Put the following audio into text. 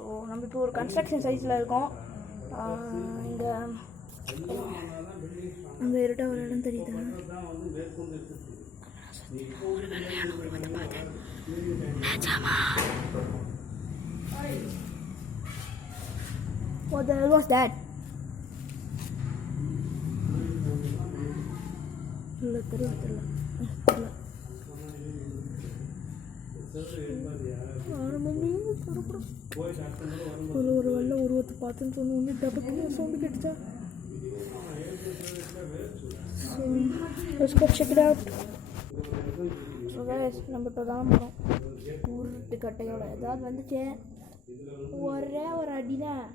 So நம்ம இப்போ ஒரு கன்ஸ்ட்ரக்ஷன் சைட்டில் இருக்கோம். இங்கே அந்த இருட்டாக ஒரு இடம் தெரியுது. What the hell was that? தெரியல. ஒரு வெள்ள உருவத்தை பார்த்துன்னு சொன்ன டபக்குன்னு சவுண்டு கேட்டுச்சா. Let's go check it out. So guys, நம்ம இப்போ தான் போகிறோம். உருட்டு கட்டையோட ஏதாவது வந்துச்சு ஒரே ஒரு அடிதான்.